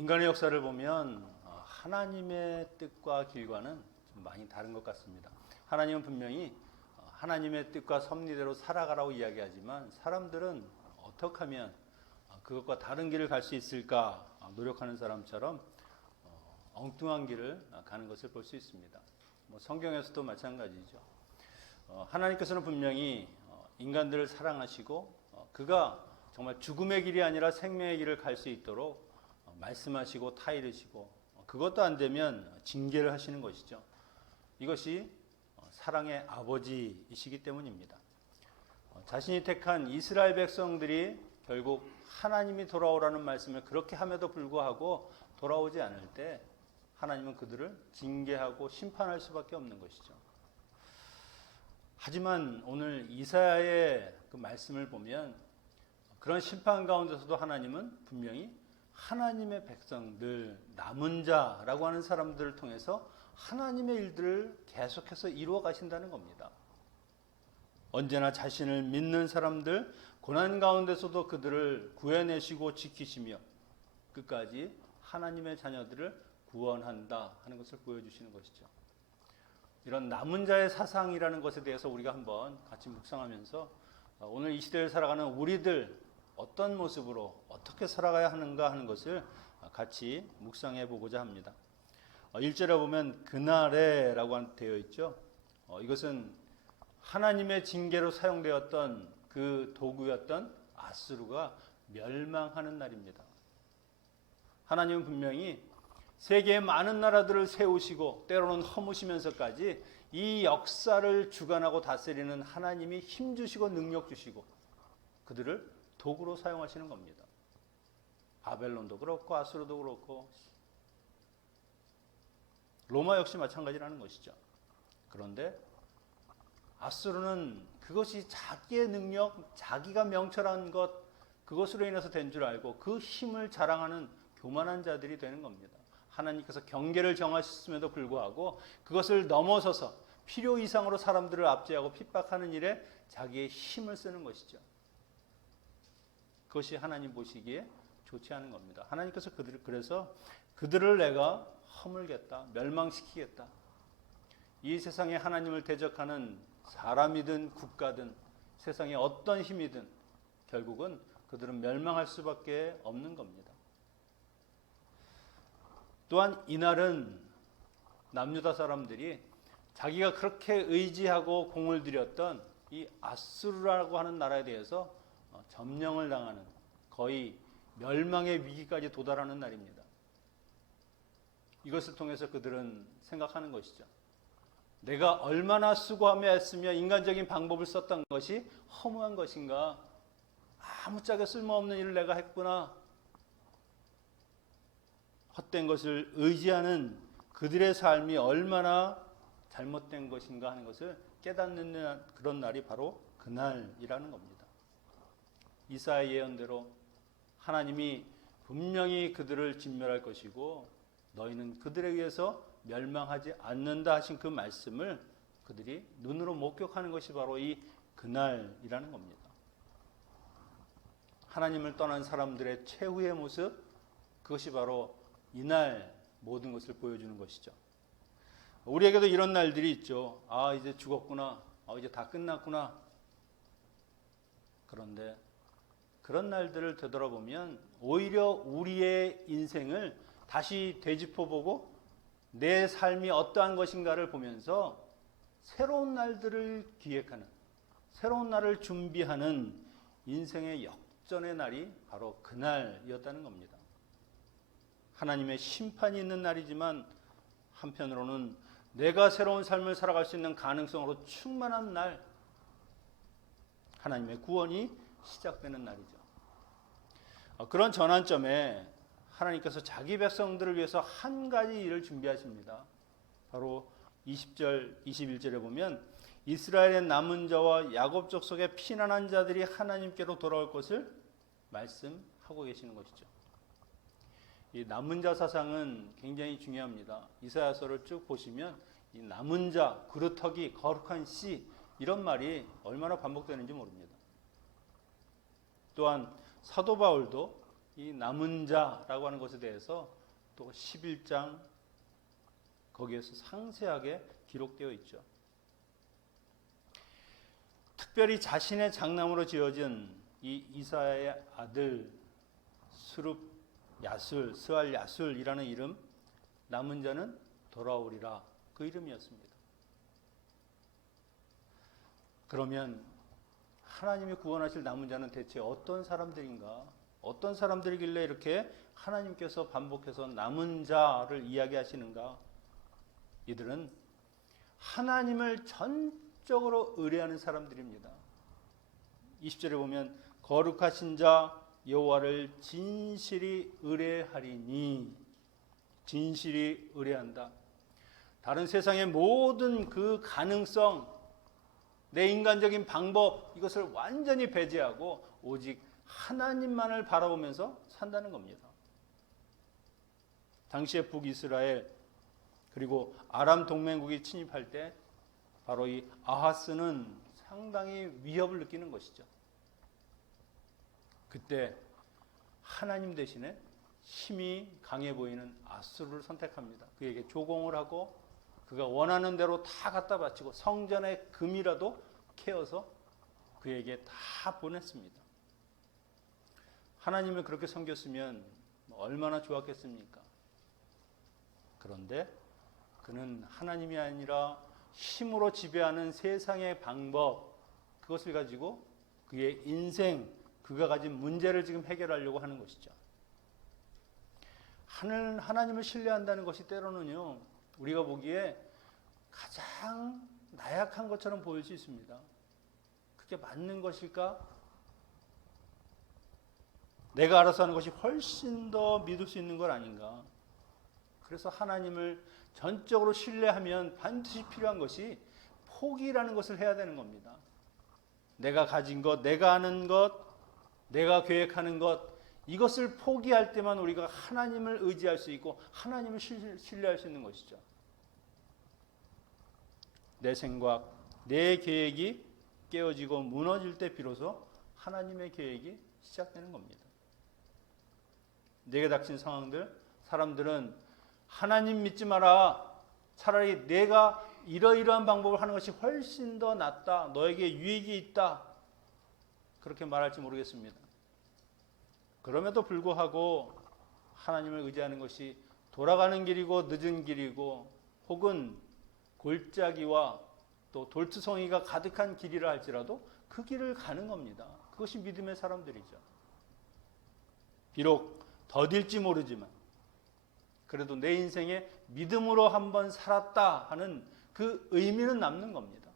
인간의 역사를 보면 하나님의 뜻과 길과는 좀 많이 다른 것 같습니다. 하나님은 분명히 하나님의 뜻과 섭리대로 살아가라고 이야기하지만 사람들은 어떻게 하면 그것과 다른 길을 갈 수 있을까 노력하는 사람처럼 엉뚱한 길을 가는 것을 볼 수 있습니다. 성경에서도 마찬가지죠. 하나님께서는 분명히 인간들을 사랑하시고 그가 정말 죽음의 길이 아니라 생명의 길을 갈 수 있도록 말씀하시고 타이르시고 그것도 안 되면 징계를 하시는 것이죠. 이것이 사랑의 아버지이시기 때문입니다. 자신이 택한 이스라엘 백성들이 결국 하나님이 돌아오라는 말씀을 그렇게 함에도 불구하고 돌아오지 않을 때 하나님은 그들을 징계하고 심판할 수밖에 없는 것이죠. 하지만 오늘 이사야의 그 말씀을 보면 그런 심판 가운데서도 하나님은 분명히 하나님의 백성들, 남은 자라고 하는 사람들을 통해서 하나님의 일들을 계속해서 이루어 가신다는 겁니다. 언제나 자신을 믿는 사람들, 고난 가운데서도 그들을 구해내시고 지키시며 끝까지 하나님의 자녀들을 구원한다 하는 것을 보여주시는 것이죠. 이런 남은 자의 사상이라는 것에 대해서 우리가 한번 같이 묵상하면서 오늘 이 시대를 살아가는 우리들 어떤 모습으로 어떻게 살아가야 하는가 하는 것을 같이 묵상해 보고자 합니다. 1절에 보면 그날에 라고 되어 있죠. 이것은 하나님의 징계로 사용되었던 그 도구였던 아수르가 멸망하는 날입니다. 하나님은 분명히 세계의 많은 나라들을 세우시고 때로는 허무시면서까지 이 역사를 주관하고 다스리는 하나님이 힘주시고 능력 주시고 그들을 도구로 사용하시는 겁니다. 바벨론도 그렇고 아수르도 그렇고 로마 역시 마찬가지라는 것이죠. 그런데 아수르는 그것이 자기의 능력, 자기가 명철한 것 그것으로 인해서 된 줄 알고 그 힘을 자랑하는 교만한 자들이 되는 겁니다. 하나님께서 경계를 정하셨음에도 불구하고 그것을 넘어서서 필요 이상으로 사람들을 압제하고 핍박하는 일에 자기의 힘을 쓰는 것이죠. 그것이 하나님 보시기에 좋지 않은 겁니다. 하나님께서 그래서 그들을 내가 허물겠다, 멸망시키겠다. 이 세상에 하나님을 대적하는 사람이든 국가든 세상에 어떤 힘이든 결국은 그들은 멸망할 수밖에 없는 겁니다. 또한 이날은 남유다 사람들이 자기가 그렇게 의지하고 공을 들였던 이 아수르라고 하는 나라에 대해서 점령을 당하는 거의 멸망의 위기까지 도달하는 날입니다. 이것을 통해서 그들은 생각하는 것이죠. 내가 얼마나 수고하며 애쓰며 인간적인 방법을 썼던 것이 허무한 것인가. 아무짝에 쓸모없는 일을 내가 했구나. 헛된 것을 의지하는 그들의 삶이 얼마나 잘못된 것인가 하는 것을 깨닫는 그런 날이 바로 그날이라는 겁니다. 이사야의 예언대로 하나님이 분명히 그들을 진멸할 것이고 너희는 그들에 의해서 멸망하지 않는다 하신 그 말씀을 그들이 눈으로 목격하는 것이 바로 이 그날이라는 겁니다. 하나님을 떠난 사람들의 최후의 모습, 그것이 바로 이날 모든 것을 보여주는 것이죠. 우리에게도 이런 날들이 있죠. 아, 이제 죽었구나. 이제 다 끝났구나. 그런데 그런 날들을 되돌아보면 오히려 우리의 인생을 다시 되짚어보고 내 삶이 어떠한 것인가를 보면서 새로운 날들을 기획하는, 새로운 날을 준비하는 인생의 역전의 날이 바로 그날이었다는 겁니다. 하나님의 심판이 있는 날이지만 한편으로는 내가 새로운 삶을 살아갈 수 있는 가능성으로 충만한 날, 하나님의 구원이 시작되는 날이죠. 그런 전환점에 하나님께서 자기 백성들을 위해서 한 가지 일을 준비하십니다. 바로 20절, 21절에 보면 이스라엘의 남은 자와 야곱 족속의 피난한 자들이 하나님께로 돌아올 것을 말씀하고 계시는 것이죠. 이 남은 자 사상은 굉장히 중요합니다. 이사야서를 쭉 보시면 이 남은 자, 그루터기, 거룩한 씨 이런 말이 얼마나 반복되는지 모릅니다. 또한 사도 바울도 이 남은 자라고 하는 것에 대해서 또 11장 거기에서 상세하게 기록되어 있죠. 특별히 자신의 장남으로 지어진 이 이사야의 아들 스룹 야술, 스알 야술이라는 이름, 남은 자는 돌아오리라, 그 이름이었습니다. 그러면 하나님이 구원하실 남은 자는 대체 어떤 사람들인가? 어떤 사람들이길래 이렇게 하나님께서 반복해서 남은 자를 이야기하시는가? 이들은 하나님을 전적으로 의뢰하는 사람들입니다. 20절에 보면 거룩하신 자 여호와를 진실이 의뢰하리니, 진실이 의뢰한다. 다른 세상의 모든 그 가능성, 내 인간적인 방법, 이것을 완전히 배제하고 오직 하나님만을 바라보면서 산다는 겁니다. 당시에 북이스라엘 그리고 아람 동맹국이 침입할 때 바로 이 아하스는 상당히 위협을 느끼는 것이죠. 그때 하나님 대신에 힘이 강해 보이는 아수르를 선택합니다. 그에게 조공을 하고 그가 원하는 대로 다 갖다 바치고 성전의 금이라도 캐어서 그에게 다 보냈습니다. 하나님을 그렇게 섬겼으면 얼마나 좋았겠습니까? 그런데 그는 하나님이 아니라 힘으로 지배하는 세상의 방법, 그것을 가지고 그의 인생, 그가 가진 문제를 지금 해결하려고 하는 것이죠. 하나님을 신뢰한다는 것이 때로는요, 우리가 보기에 가장 나약한 것처럼 보일 수 있습니다. 그게 맞는 것일까? 내가 알아서 하는 것이 훨씬 더 믿을 수 있는 것 아닌가? 그래서 하나님을 전적으로 신뢰하면 반드시 필요한 것이 포기라는 것을 해야 되는 겁니다. 내가 가진 것, 내가 아는 것, 내가 계획하는 것, 이것을 포기할 때만 우리가 하나님을 의지할 수 있고 하나님을 신뢰할 수 있는 것이죠. 내 생각, 내 계획이 깨어지고 무너질 때 비로소 하나님의 계획이 시작되는 겁니다. 내게 닥친 상황들, 사람들은 하나님 믿지 마라, 차라리 내가 이러이러한 방법을 하는 것이 훨씬 더 낫다, 너에게 유익이 있다, 그렇게 말할지 모르겠습니다. 그럼에도 불구하고 하나님을 의지하는 것이 돌아가는 길이고 늦은 길이고 혹은 골짜기와 또 돌투성이가 가득한 길이라 할지라도 그 길을 가는 겁니다. 그것이 믿음의 사람들이죠. 비록 더딜지 모르지만 그래도 내 인생에 믿음으로 한번 살았다 하는 그 의미는 남는 겁니다.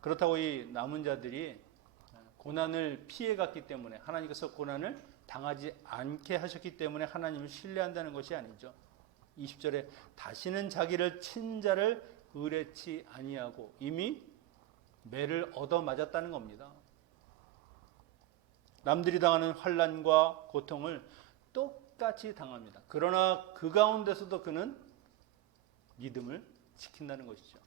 그렇다고 이 남은 자들이 고난을 피해갔기 때문에, 하나님께서 고난을 당하지 않게 하셨기 때문에 하나님을 신뢰한다는 것이 아니죠. 20절에 다시는 자기를 친 자를 의뢰치 아니하고 이미 매를 얻어 맞았다는 겁니다. 남들이 당하는 환난과 고통을 똑같이 당합니다. 그러나 그 가운데서도 그는 믿음을 지킨다는 것이죠.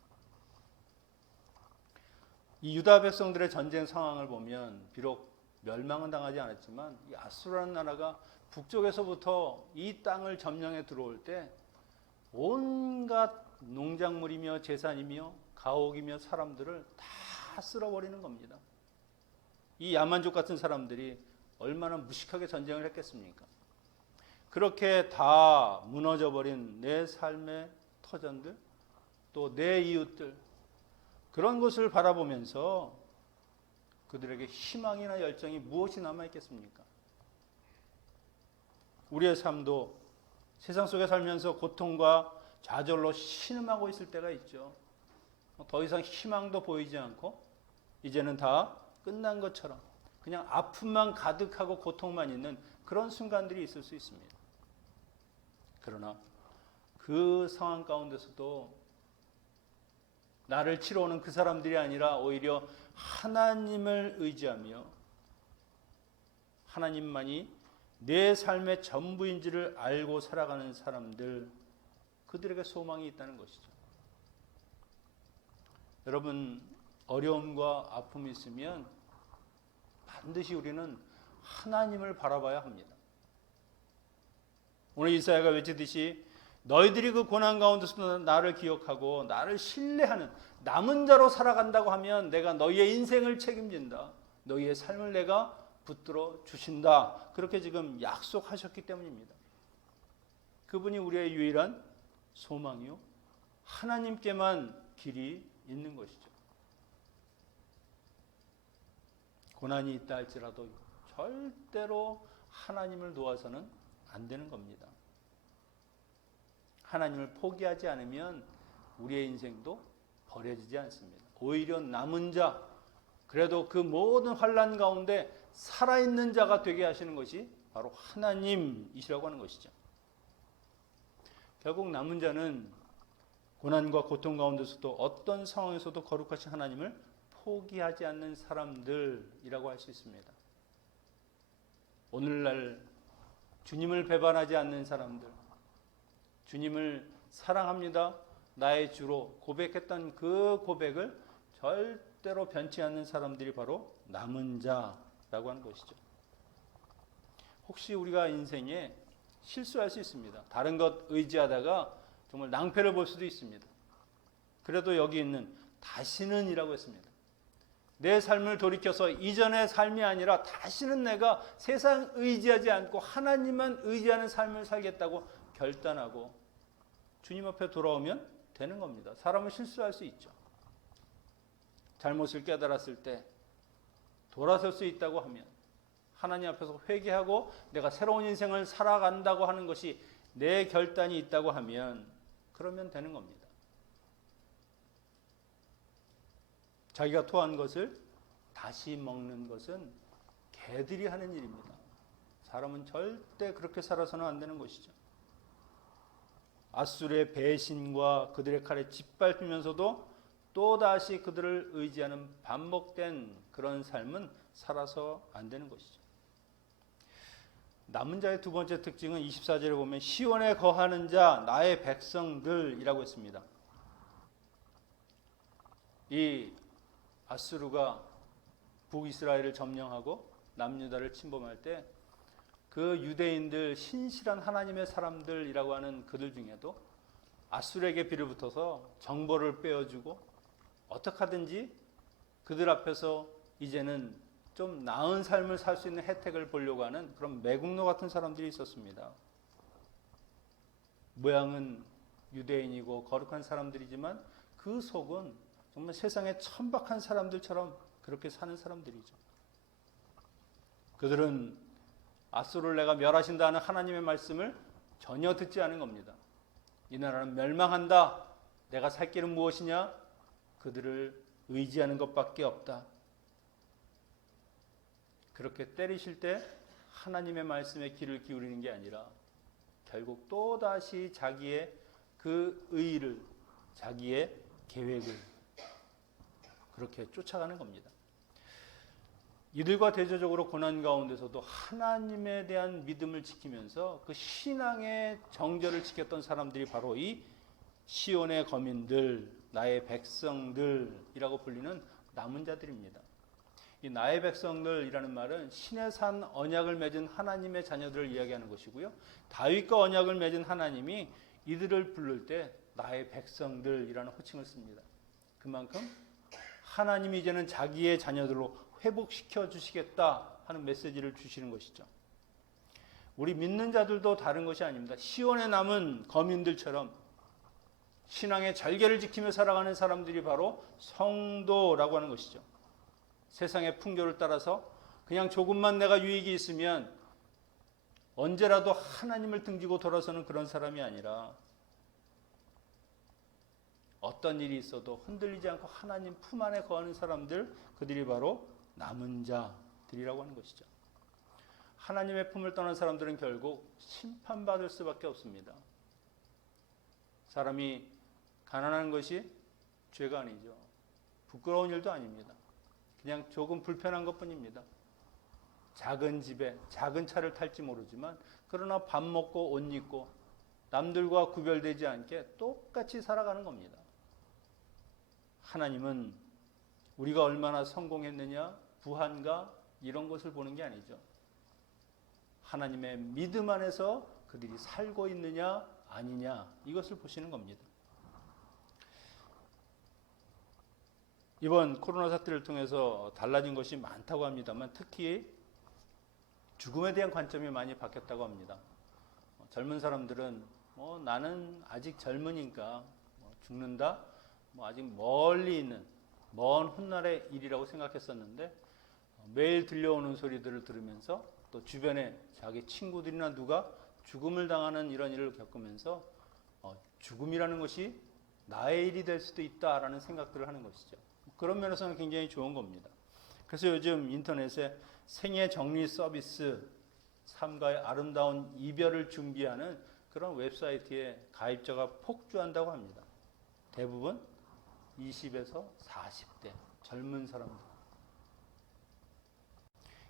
이 유다 백성들의 전쟁 상황을 보면 비록 멸망은 당하지 않았지만 이 아수르라는 나라가 북쪽에서부터 이 땅을 점령해 들어올 때 온갖 농작물이며 재산이며 가옥이며 사람들을 다 쓸어버리는 겁니다. 이 야만족 같은 사람들이 얼마나 무식하게 전쟁을 했겠습니까? 그렇게 다 무너져버린 내 삶의 터전들, 또 내 이웃들, 그런 것을 바라보면서 그들에게 희망이나 열정이 무엇이 남아있겠습니까? 우리의 삶도 세상 속에 살면서 고통과 좌절로 신음하고 있을 때가 있죠. 더 이상 희망도 보이지 않고 이제는 다 끝난 것처럼 그냥 아픔만 가득하고 고통만 있는 그런 순간들이 있을 수 있습니다. 그러나 그 상황 가운데서도 나를 치러 오는 그 사람들이 아니라 오히려 하나님을 의지하며 하나님만이 내 삶의 전부인지를 알고 살아가는 사람들, 그들에게 소망이 있다는 것이죠. 여러분, 어려움과 아픔이 있으면 반드시 우리는 하나님을 바라봐야 합니다. 오늘 이사야가 외치듯이 너희들이 그 고난 가운데서도 나를 기억하고 나를 신뢰하는 남은 자로 살아간다고 하면 내가 너희의 인생을 책임진다. 너희의 삶을 내가 붙들어 주신다. 그렇게 지금 약속하셨기 때문입니다. 그분이 우리의 유일한 소망이요, 하나님께만 길이 있는 것이죠. 고난이 있다 할지라도 절대로 하나님을 놓아서는 안 되는 겁니다. 하나님을 포기하지 않으면 우리의 인생도 버려지지 않습니다. 오히려 남은 자, 그래도 그 모든 환난 가운데 살아있는 자가 되게 하시는 것이 바로 하나님이시라고 하는 것이죠. 결국 남은 자는 고난과 고통 가운데서도 어떤 상황에서도 거룩하신 하나님을 포기하지 않는 사람들이라고 할 수 있습니다. 오늘날 주님을 배반하지 않는 사람들, 주님을 사랑합니다, 나의 주로 고백했던 그 고백을 절대로 변치 않는 사람들이 바로 남은 자라고 하는 것이죠. 혹시 우리가 인생에 실수할 수 있습니다. 다른 것 의지하다가 정말 낭패를 볼 수도 있습니다. 그래도 여기 있는 다시는 이라고 했습니다. 내 삶을 돌이켜서 이전의 삶이 아니라 다시는 내가 세상 의지하지 않고 하나님만 의지하는 삶을 살겠다고 결단하고 주님 앞에 돌아오면 되는 겁니다. 사람은 실수할 수 있죠. 잘못을 깨달았을 때 돌아설 수 있다고 하면, 하나님 앞에서 회개하고 내가 새로운 인생을 살아간다고 하는 것이 내 결단이 있다고 하면 그러면 되는 겁니다. 자기가 토한 것을 다시 먹는 것은 개들이 하는 일입니다. 사람은 절대 그렇게 살아서는 안 되는 것이죠. 앗술의 배신과 그들의 칼에 짓밟히면서도 또다시 그들을 의지하는 반복된 그런 삶은 살아서 안 되는 것이죠. 남은 자의 두 번째 특징은 24절에 보면 시온에 거하는 자 나의 백성들이라고 했습니다. 이 아수르가 북이스라엘을 점령하고 남유다를 침범할 때 그 유대인들, 신실한 하나님의 사람들이라고 하는 그들 중에도 아수르에게 비를 붙어서 정보를 빼어주고 어떻게 하든지 그들 앞에서 이제는 좀 나은 삶을 살 수 있는 혜택을 보려고 하는 그런 매국노 같은 사람들이 있었습니다. 모양은 유대인이고 거룩한 사람들이지만 그 속은 정말 세상에 천박한 사람들처럼 그렇게 사는 사람들이죠. 그들은 아수르를 내가 멸하신다는 하나님의 말씀을 전혀 듣지 않은 겁니다. 이 나라는 멸망한다. 내가 살 길은 무엇이냐? 그들을 의지하는 것밖에 없다. 그렇게 때리실 때 하나님의 말씀에 귀를 기울이는 게 아니라 결국 또다시 자기의 그 의의를, 자기의 계획을 그렇게 쫓아가는 겁니다. 이들과 대조적으로 고난 가운데서도 하나님에 대한 믿음을 지키면서 그 신앙의 정절을 지켰던 사람들이 바로 이 시온의 거민들, 나의 백성들이라고 불리는 남은 자들입니다. 이 나의 백성들이라는 말은 신의 산 언약을 맺은 하나님의 자녀들을 이야기하는 것이고요. 다윗과 언약을 맺은 하나님이 이들을 부를 때 나의 백성들이라는 호칭을 씁니다. 그만큼 하나님이 이제는 자기의 자녀들로 회복시켜 주시겠다 하는 메시지를 주시는 것이죠. 우리 믿는 자들도 다른 것이 아닙니다. 시온에 남은 거민들처럼 신앙의 절개를 지키며 살아가는 사람들이 바로 성도라고 하는 것이죠. 세상의 풍조를 따라서 그냥 조금만 내가 유익이 있으면 언제라도 하나님을 등지고 돌아서는 그런 사람이 아니라 어떤 일이 있어도 흔들리지 않고 하나님 품 안에 거하는 사람들, 그들이 바로 남은 자들이라고 하는 것이죠. 하나님의 품을 떠난 사람들은 결국 심판받을 수밖에 없습니다. 사람이 가난한 것이 죄가 아니죠. 부끄러운 일도 아닙니다. 그냥 조금 불편한 것뿐입니다. 작은 집에 작은 차를 탈지 모르지만 그러나 밥 먹고 옷 입고 남들과 구별되지 않게 똑같이 살아가는 겁니다. 하나님은 우리가 얼마나 성공했느냐, 부한가 이런 것을 보는 게 아니죠. 하나님의 믿음 안에서 그들이 살고 있느냐 아니냐 이것을 보시는 겁니다. 이번 코로나 사태를 통해서 달라진 것이 많다고 합니다만 특히 죽음에 대한 관점이 많이 바뀌었다고 합니다. 젊은 사람들은 나는 아직 젊으니까 죽는다 아직 멀리 있는 먼 훗날의 일이라고 생각했었는데 매일 들려오는 소리들을 들으면서 또 주변에 자기 친구들이나 누가 죽음을 당하는 이런 일을 겪으면서 죽음이라는 것이 나의 일이 될 수도 있다라는 생각들을 하는 것이죠. 그런 면에서는 굉장히 좋은 겁니다. 그래서 요즘 인터넷에 생애 정리 서비스, 삶과의 아름다운 이별을 준비하는 그런 웹사이트에 가입자가 폭주한다고 합니다. 대부분 20에서 40대 젊은 사람들.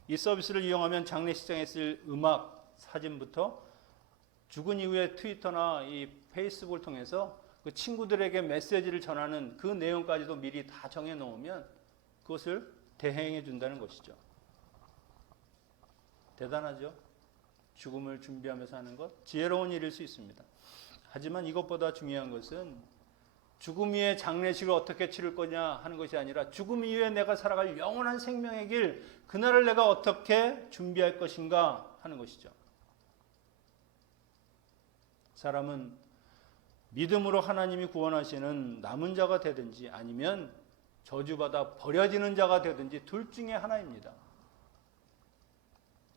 이 서비스를 이용하면 장례식장에 쓸 음악, 사진부터 죽은 이후에 트위터나 이 페이스북을 통해서 그 친구들에게 메시지를 전하는 그 내용까지도 미리 다 정해 놓으면 그것을 대행해 준다는 것이죠. 대단하죠? 죽음을 준비하면서 하는 것, 지혜로운 일일 수 있습니다. 하지만 이것보다 중요한 것은 죽음 이후에 장례식을 어떻게 치를 거냐 하는 것이 아니라 죽음 이후에 내가 살아갈 영원한 생명의 길, 그날을 내가 어떻게 준비할 것인가 하는 것이죠. 사람은 믿음으로 하나님이 구원하시는 남은 자가 되든지 아니면 저주받아 버려지는 자가 되든지 둘 중에 하나입니다.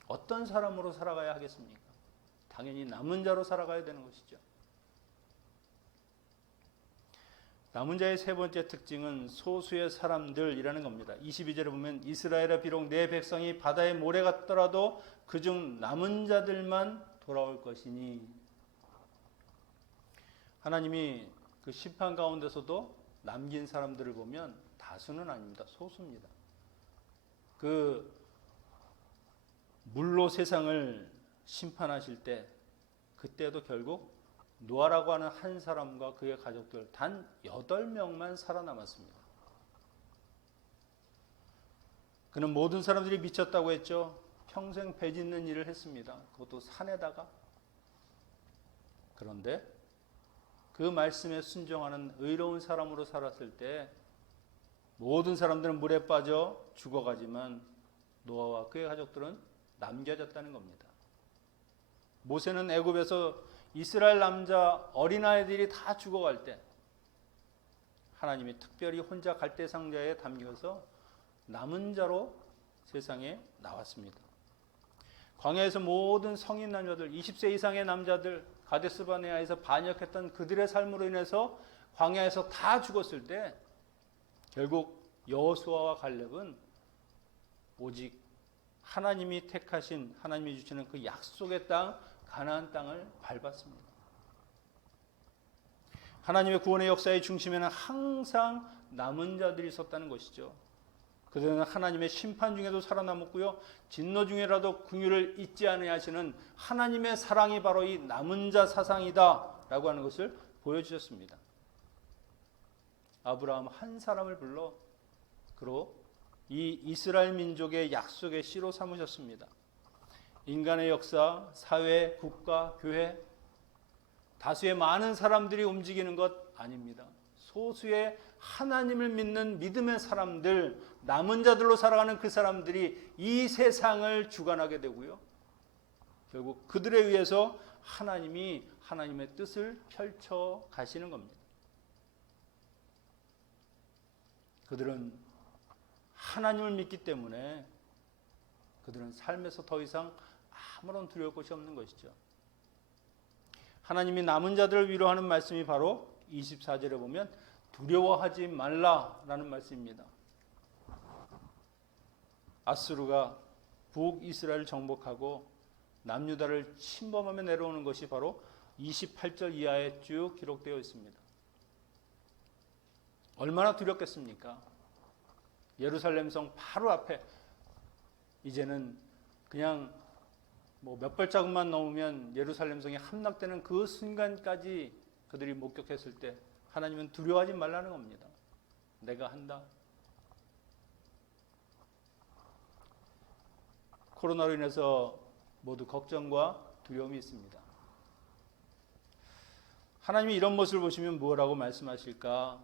어떤 사람으로 살아가야 하겠습니까? 당연히 남은 자로 살아가야 되는 것이죠. 남은 자의 세 번째 특징은 소수의 사람들이라는 겁니다. 22절에 보면 이스라엘아 비록 내 백성이 바다의 모래 같더라도 그중 남은 자들만 돌아올 것이니. 하나님이 그 심판 가운데서도 남긴 사람들을 보면 다수는 아닙니다. 소수입니다. 그 물로 세상을 심판하실 때 그때도 결국 노아라고 하는 한 사람과 그의 가족들 단 8명만 살아남았습니다. 그는 모든 사람들이 미쳤다고 했죠. 평생 배 짓는 일을 했습니다. 그것도 산에다가. 그런데 그 말씀에 순종하는 의로운 사람으로 살았을 때 모든 사람들은 물에 빠져 죽어가지만 노아와 그의 가족들은 남겨졌다는 겁니다. 모세는 애굽에서 이스라엘 남자 어린아이들이 다 죽어갈 때 하나님이 특별히 혼자 갈대 상자에 담겨서 남은 자로 세상에 나왔습니다. 광야에서 모든 성인 남자들 20세 이상의 남자들 가데스바네아에서 반역했던 그들의 삶으로 인해서 광야에서 다 죽었을 때 결국 여호수아와 갈렙은 오직 하나님이 택하신 하나님이 주시는 그 약속의 땅 가나안 땅을 밟았습니다. 하나님의 구원의 역사의 중심에는 항상 남은 자들이 있었다는 것이죠. 그들은 하나님의 심판 중에도 살아남았고요. 진노 중에라도 긍휼을 잊지 아니하시는 하나님의 사랑이 바로 이 남은 자 사상이다라고 하는 것을 보여주셨습니다. 아브라함 한 사람을 불러 그로 이 이스라엘 민족의 약속의 씨로 삼으셨습니다. 인간의 역사, 사회, 국가, 교회 다수의 많은 사람들이 움직이는 것 아닙니다. 소수의 하나님을 믿는 믿음의 사람들, 남은 자들로 살아가는 그 사람들이 이 세상을 주관하게 되고요. 결국 그들에 의해서 하나님이 하나님의 뜻을 펼쳐 가시는 겁니다. 그들은 하나님을 믿기 때문에 그들은 삶에서 더 이상 아무런 두려울 것이 없는 것이죠. 하나님이 남은 자들을 위로하는 말씀이 바로 24절에 보면 두려워하지 말라라는 말씀입니다. 아수르가 북이스라엘을 정복하고 남유다를 침범하며 내려오는 것이 바로 28절 이하에 쭉 기록되어 있습니다. 얼마나 두렵겠습니까? 예루살렘 성 바로 앞에 이제는 그냥 몇 발자국만 넘으면 예루살렘 성이 함락되는 그 순간까지 그들이 목격했을 때 하나님은 두려워하지 말라는 겁니다. 내가 한다. 코로나로 인해서 모두 걱정과 두려움이 있습니다. 하나님이 이런 모습을 보시면 뭐라고 말씀하실까?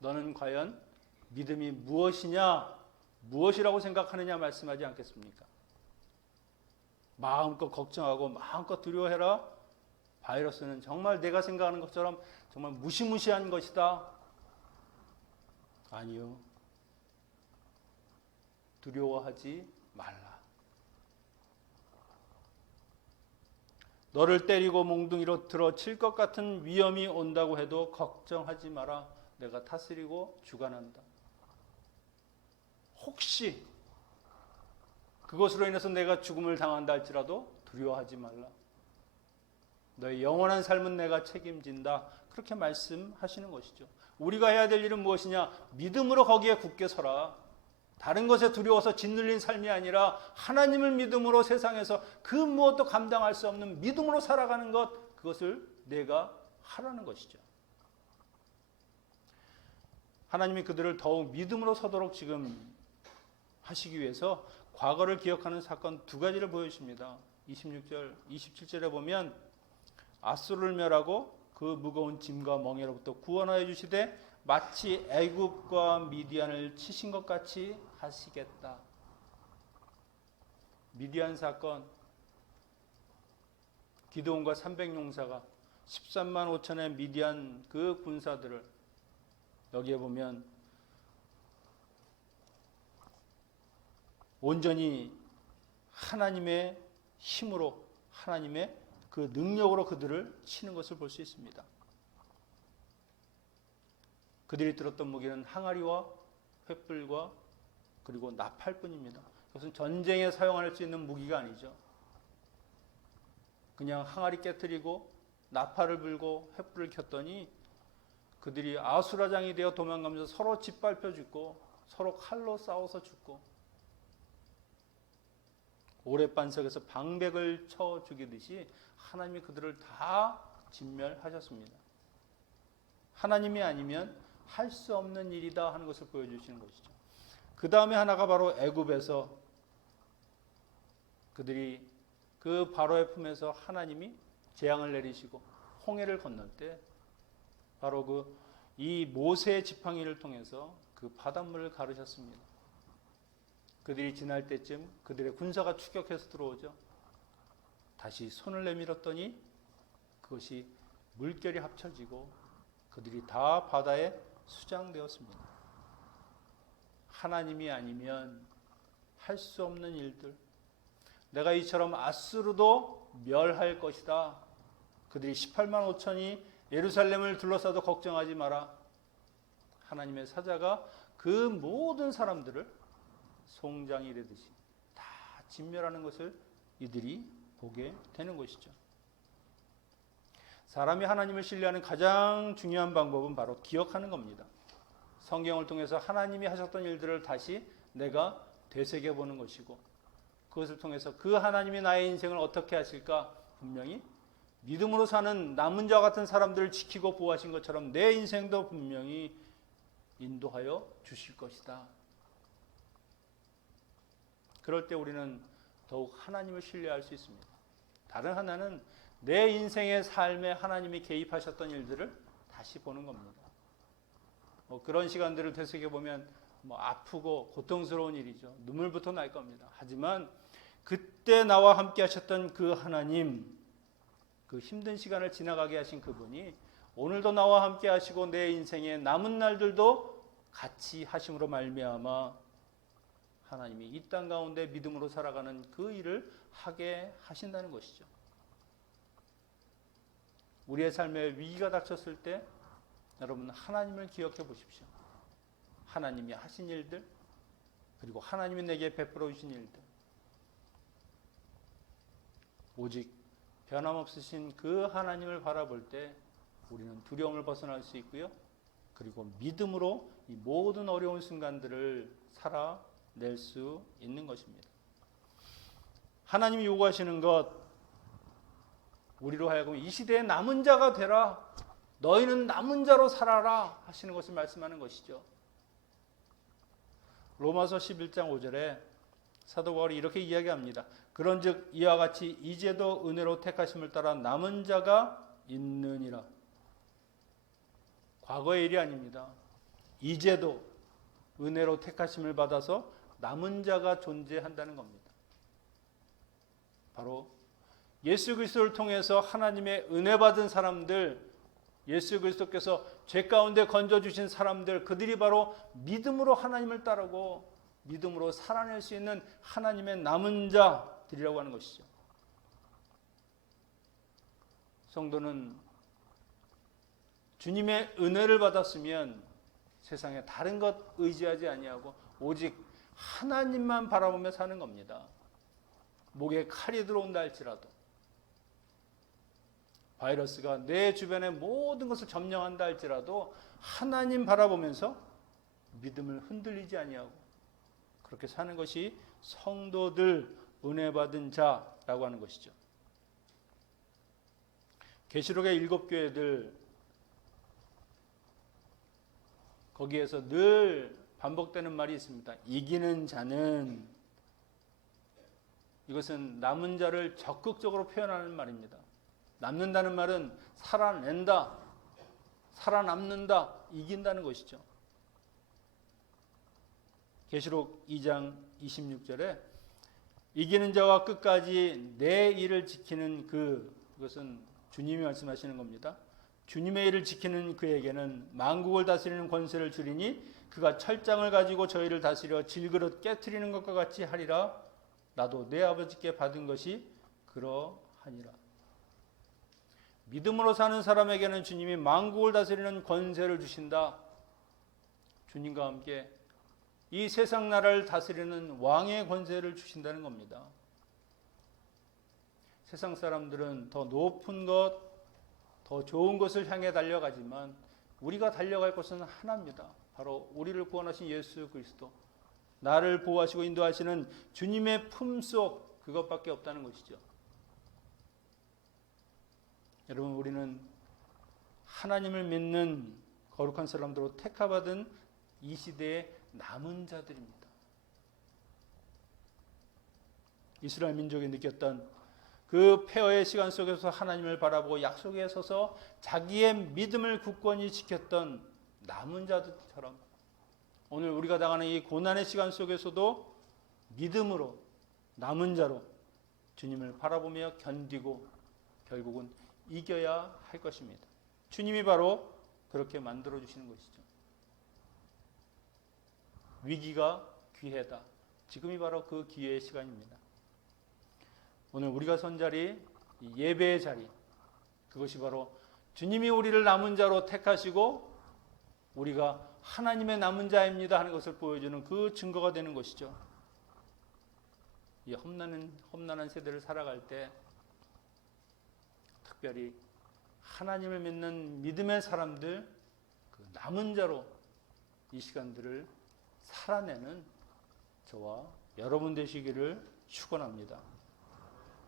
너는 과연 믿음이 무엇이냐, 무엇이라고 생각하느냐 말씀하지 않겠습니까? 마음껏 걱정하고 마음껏 두려워해라. 바이러스는 정말 내가 생각하는 것처럼 정말 무시무시한 것이다. 아니요. 두려워하지 말라. 너를 때리고 몽둥이로 들어 칠 것 같은 위험이 온다고 해도 걱정하지 마라. 내가 다스리고 주관한다. 혹시 그것으로 인해서 내가 죽음을 당한다 할지라도 두려워하지 말라. 너의 영원한 삶은 내가 책임진다. 그렇게 말씀하시는 것이죠. 우리가 해야 될 일은 무엇이냐? 믿음으로 거기에 굳게 서라. 다른 것에 두려워서 짓눌린 삶이 아니라 하나님을 믿음으로 세상에서 그 무엇도 감당할 수 없는 믿음으로 살아가는 것, 그것을 내가 하라는 것이죠. 하나님이 그들을 더욱 믿음으로 서도록 지금 하시기 위해서 과거를 기억하는 사건 두 가지를 보여주십니다. 26절, 27절에 보면 아수르를 멸하고 그 무거운 짐과 멍에로부터 구원하여 주시되 마치 애굽과 미디안을 치신 것 같이 하시겠다. 미디안 사건, 기드온과 300용사가 13만 5천의 미디안 그 군사들을 여기에 보면 온전히 하나님의 힘으로 하나님의 그 능력으로 그들을 치는 것을 볼 수 있습니다. 그들이 들었던 무기는 항아리와 횃불과 그리고 나팔뿐입니다. 그것은 전쟁에 사용할 수 있는 무기가 아니죠. 그냥 항아리 깨뜨리고 나팔을 불고 횃불을 켰더니 그들이 아수라장이 되어 도망가면서 서로 짓밟혀 죽고 서로 칼로 싸워서 죽고 오랫반석에서 방백을 쳐 죽이듯이 하나님이 그들을 다 진멸하셨습니다. 하나님이 아니면 할 수 없는 일이다 하는 것을 보여주시는 것이죠. 그 다음에 하나가 바로 애굽에서 그들이 그 바로의 품에서 하나님이 재앙을 내리시고 홍해를 건널 때 바로 그 이 모세의 지팡이를 통해서 그 바닷물을 가르셨습니다. 그들이 지날 때쯤 그들의 군사가 추격해서 들어오죠. 다시 손을 내밀었더니 그것이 물결이 합쳐지고 그들이 다 바다에 수장되었습니다. 하나님이 아니면 할 수 없는 일들, 내가 이처럼 아수르도 멸할 것이다. 그들이 18만 5천이 예루살렘을 둘러싸도 걱정하지 마라. 하나님의 사자가 그 모든 사람들을 송장이 되듯이 다 진멸하는 것을 이들이 보게 되는 것이죠. 사람이 하나님을 신뢰하는 가장 중요한 방법은 바로 기억하는 겁니다. 성경을 통해서 하나님이 하셨던 일들을 다시 내가 되새겨보는 것이고 그것을 통해서 그 하나님이 나의 인생을 어떻게 하실까? 분명히 믿음으로 사는 남은 자와 같은 사람들을 지키고 보호하신 것처럼 내 인생도 분명히 인도하여 주실 것이다. 그럴 때 우리는 더욱 하나님을 신뢰할 수 있습니다. 다른 하나는 내 인생의 삶에 하나님이 개입하셨던 일들을 다시 보는 겁니다. 그런 시간들을 되새겨보면 아프고 고통스러운 일이죠. 눈물부터 날 겁니다. 하지만 그때 나와 함께 하셨던 그 하나님, 그 힘든 시간을 지나가게 하신 그분이 오늘도 나와 함께 하시고 내 인생의 남은 날들도 같이 하심으로 말미암아 하나님이 이 땅 가운데 믿음으로 살아가는 그 일을 하게 하신다는 것이죠. 우리의 삶에 위기가 닥쳤을 때 여러분 하나님을 기억해 보십시오. 하나님이 하신 일들 그리고 하나님이 내게 베풀어 주신 일들 오직 변함없으신 그 하나님을 바라볼 때 우리는 두려움을 벗어날 수 있고요. 그리고 믿음으로 이 모든 어려운 순간들을 살아낼 수 있는 것입니다. 하나님이 요구하시는 것 우리로 하여금 이 시대의 남은 자가 되라. 너희는 남은 자로 살아라 하시는 것을 말씀하는 것이죠. 로마서 11장 5절에 사도 바울이 이렇게 이야기합니다. 그런즉 이와 같이 이제도 은혜로 택하심을 따라 남은 자가 있느니라. 과거의 일이 아닙니다. 이제도 은혜로 택하심을 받아서 남은 자가 존재한다는 겁니다. 바로 예수 그리스도를 통해서 하나님의 은혜 받은 사람들, 예수 그리스도께서 죄 가운데 건져주신 사람들, 그들이 바로 믿음으로 하나님을 따르고 믿음으로 살아낼 수 있는 하나님의 남은 자들이라고 하는 것이죠. 성도는 주님의 은혜를 받았으면 세상에 다른 것 의지하지 아니하고 오직 하나님만 바라보며 사는 겁니다. 목에 칼이 들어온다 할지라도, 바이러스가 내 주변의 모든 것을 점령한다 할지라도 하나님 바라보면서 믿음을 흔들리지 아니하고 그렇게 사는 것이 성도들, 은혜 받은 자라고 하는 것이죠. 계시록의 7교회들, 거기에서 늘 반복되는 말이 있습니다. 이기는 자는, 이것은 남은 자를 적극적으로 표현하는 말입니다. 남는다는 말은 살아낸다, 살아남는다, 이긴다는 것이죠. 계시록 2장 26절에 이기는 자와 끝까지 내 일을 지키는 그것은 주님이 말씀하시는 겁니다. 주님의 일을 지키는 그에게는 만국을 다스리는 권세를 주리니 그가 철장을 가지고 저희를 다스려 질그릇 깨트리는 것과 같이 하리라. 나도 내 아버지께 받은 것이 그러하니라. 믿음으로 사는 사람에게는 주님이 만국을 다스리는 권세를 주신다. 주님과 함께 이 세상 나라를 다스리는 왕의 권세를 주신다는 겁니다. 세상 사람들은 더 높은 것, 더 좋은 것을 향해 달려가지만 우리가 달려갈 것은 하나입니다. 바로 우리를 구원하신 예수 그리스도, 나를 보호하시고 인도하시는 주님의 품속, 그것밖에 없다는 것이죠. 여러분, 우리는 하나님을 믿는 거룩한 사람들로 택하받은 이 시대의 남은 자들입니다. 이스라엘 민족이 느꼈던 그 폐허의 시간 속에서 하나님을 바라보고 약속에 서서 자기의 믿음을 굳건히 지켰던 남은 자들처럼 오늘 우리가 당하는 이 고난의 시간 속에서도 믿음으로 남은 자로 주님을 바라보며 견디고 결국은 이겨야 할 것입니다. 주님이 바로 그렇게 만들어 주시는 것이죠. 위기가 기회다. 지금이 바로 그 기회의 시간입니다. 오늘 우리가 선 자리, 예배의 자리, 그것이 바로 주님이 우리를 남은 자로 택하시고 우리가 하나님의 남은 자입니다 하는 것을 보여주는 그 증거가 되는 것이죠. 이 험난한 세대를 살아갈 때 특별히 하나님을 믿는 믿음의 사람들, 그 남은 자로 이 시간들을 살아내는 저와 여러분 되시기를 축원합니다.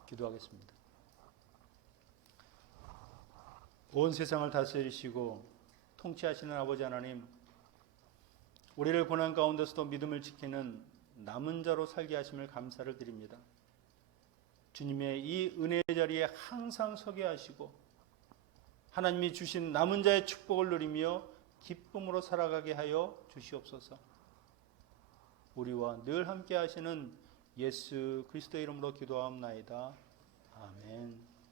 기도하겠습니다. 온 세상을 다스리시고 통치하시는 아버지 하나님, 우리를 고난 가운데서도 믿음을 지키는 남은 자로 살게 하심을 감사를 드립니다. 주님의 이 은혜의 자리에 항상 서게 하시고 하나님이 주신 남은 자의 축복을 누리며 기쁨으로 살아가게 하여 주시옵소서. 우리와 늘 함께 하시는 예수 그리스도의 이름으로 기도하옵나이다.